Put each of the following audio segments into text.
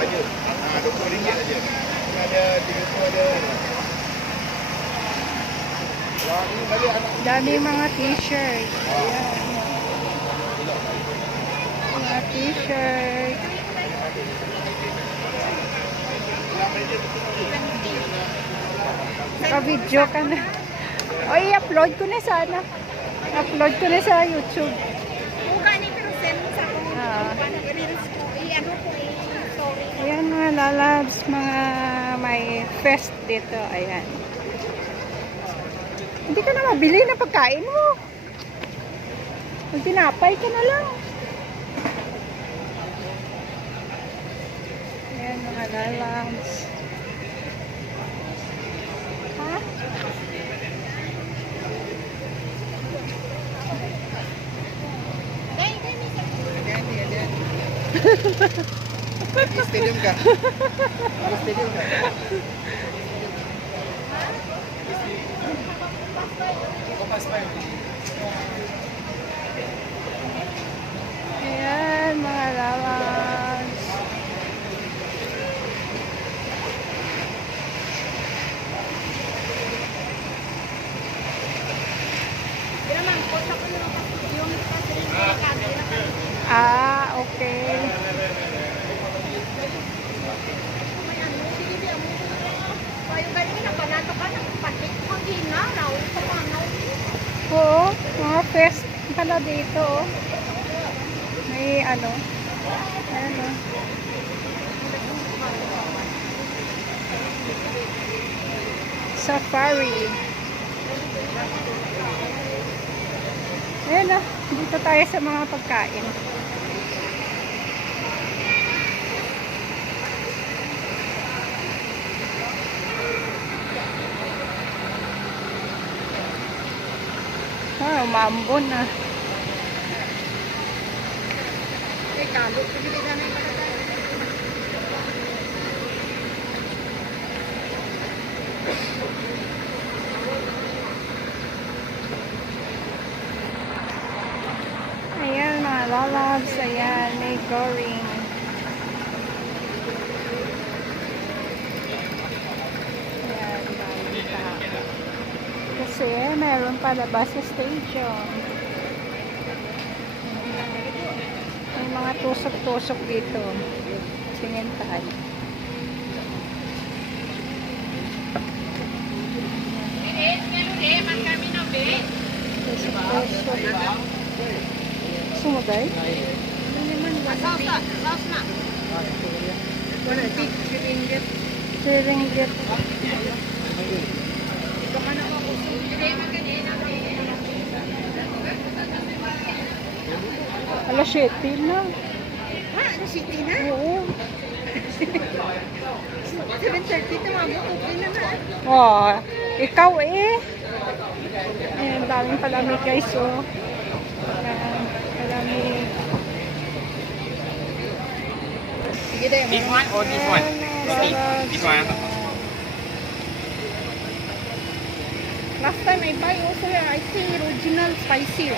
baju. RM20 aja. Ada 30 ada. Wah, ini balik anak. Dami mga t-shirt. Ayan. Mga t-shirt. Naka-video ka na. O, i-upload ko na sana. Upload ko na sa YouTube. Ayan mga lalabs, mga may fest dito. Ayan. Hindi ka na mabili na pagkain mo. Magtinapay ka na lang. Ayan mga lalabs. Ha? Di stadium ka? Di stadium ka? Ayan mga lalabs. Ah, okay. Oo, mga fest pala dito. Oh. May ano. Ano. Safari. Ayan na. Dito tayo sa mga pagkain. Ah, umambon na. Ayan mga lalabs. Ayan, may goring. Ayan, daming tao. Kasi meron palabas sa station. May mga tusok-tusok dito. Sinentahan. Tusok-tusok. Sumagay? Siringgit. Alas 7 na. Ha? Alas 7 na? Oo. 7:30 tumabot. Okay na na. Oh, ikaw eh. Ayan, daming palamig guys. Oh. Ayan, palamig. This one or this one? This one. Last time I buy also I see original spicy.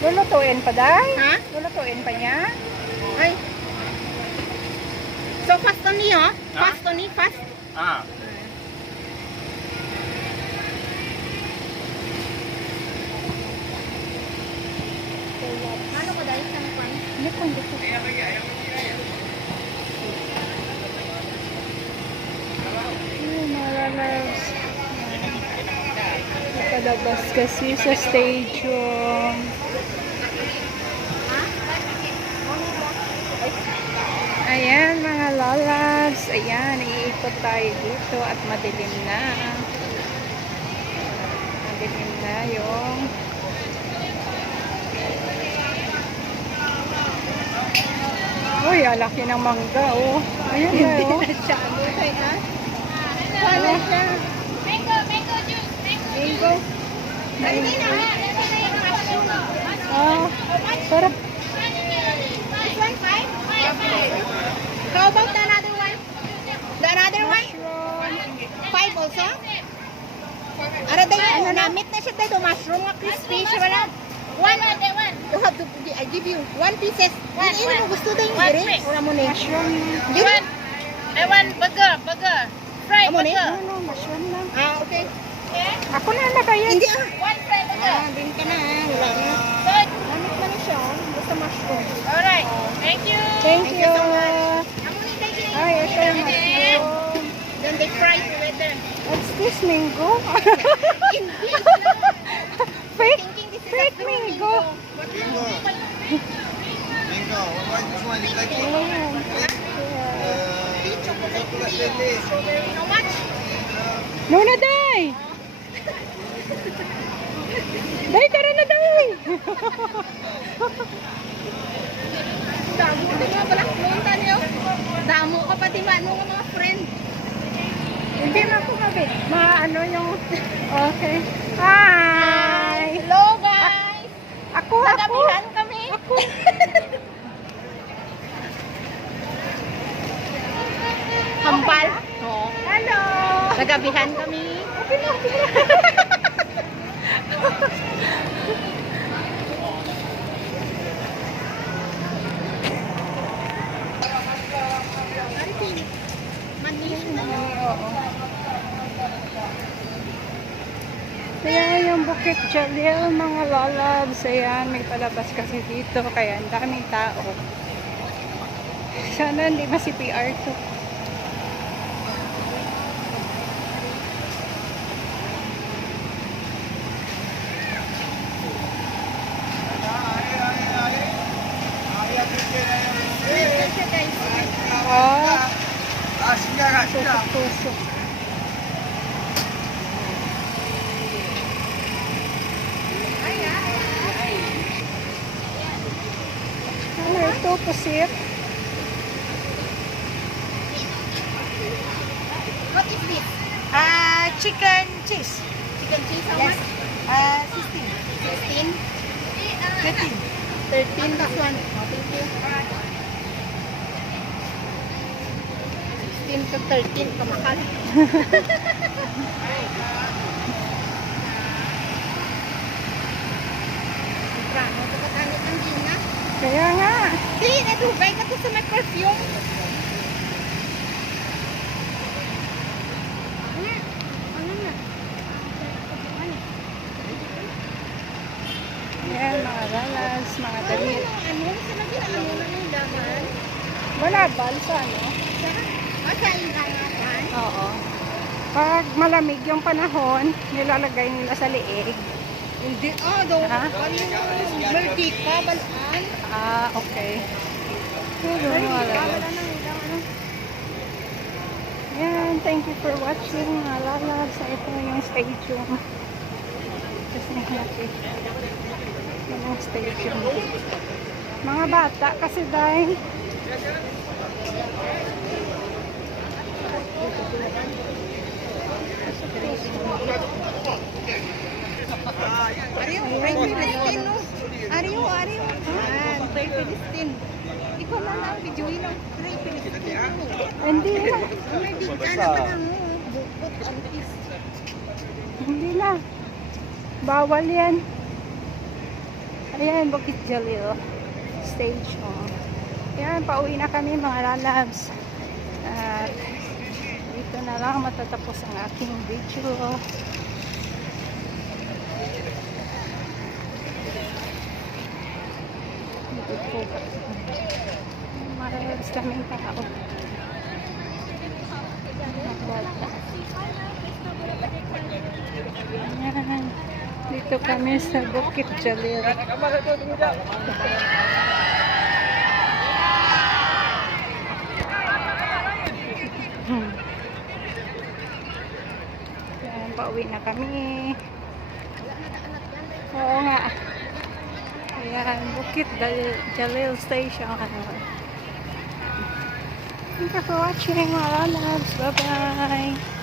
Lulutuin pa, Day? Ha? Lulutuin pa niya? Ay. So fast only, huh? Ha? Fast only, fast. Ah. Ano ko dahil sa kwan? Hindi ko, hindi ko. Ay, mga loves. Nakalabas kasi sa stadium. Ayan mga lolas. Ayan, iikot tayo dito at madilim na. Madilim na yung uy, alaki ng mangga, oh. Ayan na, oh. Masyado kay ha? Wala siya. Mango juice. Mango. Mango. Ah, sarap. This one, five? How about the another one? The another one? Mushroom. 5 also? Ara dayo, namit na siya tayo. Mushroom nga crispy siya wala. One, one. You have to, I give you 1 pieces. Hindi mo gusto din One dire. piece. Ora mo ni. Mushroom. I want burger. Fried Amo ni? burger. Ano, mushroom lang. Ah, okay. Ako na nagayad. Hindi ah. One fried burger. Ah, din ka na ah. Wala na. Good. Lamit man siya. Oh. Basta mushroom. Alright. Thank you. Thank you. Amo ni tayo. Ay, ito yung mushroom. Then they fry together. What's this, mango? Hindi. Fake, Thinking this is a fake true mango. Mango. What this one? You like it? Ayan. How much? Nuna, day! Day, tara na, day! Damo din nga pala. Lunta niyo. Damo ka pati man mo mga friend. Hindi na ako mabit. Ano yung... Okay. Hi! Hello guys. Ako! Nagabihan kami. Ako! Hambal. Oo. Hello! Nagabihan kami. Okay na, okay na. Manis na. Oo. Kaya yung Bukit Jalil, mga lalabs, ayan, may palabas kasi dito, kaya ang daming tao. Sana hindi ma-CPR to. Oo, Ah, sige nga, sige nga. tusok-tusok. Ano ito, pusit? What is this? Chicken cheese. Chicken cheese, how Yes. much? 16. 16? 13. 13 this one. Oh, thank you. 16 to 13, kamakal. Prano, pagkatanit ang gina. Kaya nga. Hindi, nadugay ka to sa may perfume. Ano na? Yan, mga lalas, mga damit. Ano? Saan ano na yung laman? Wala balsa, no? Sa ingatan? Oo. Pag malamig yung panahon, nilalagay nila sa leeg. Hindi. Ah, daw. Ha? Ano yung merdika, balaan? Ah, okay. Pero Merdika, mga lalas. balaan ang ilang ano. Yan, thank you for watching, mga lalas. Ito yung stadium. Kasi natin. Yan ang stadium. Mga bata kasi dahil Ariyo, pray Palestine, no? Ariyo. Ah, pray Palestine. Ikaw na lang, videoin ang pray Palestine. hindi na. May bigyan naman ang bukot, ang is. Hindi na. Bawal yan. Ayan, Bukit Jalil. Stage. Oh. Ayan, pauwi na kami mga lalabs. At dito na lang matatapos ang aking video. Dito po. Mga lalabs kaming tao. Ayan. Dito kami sa Bukit Jalil. Ayan, pauwi na kami. Oo nga. Ayan, Bukit Jalil Station. Thank you for watching, mga loves. Bye-bye.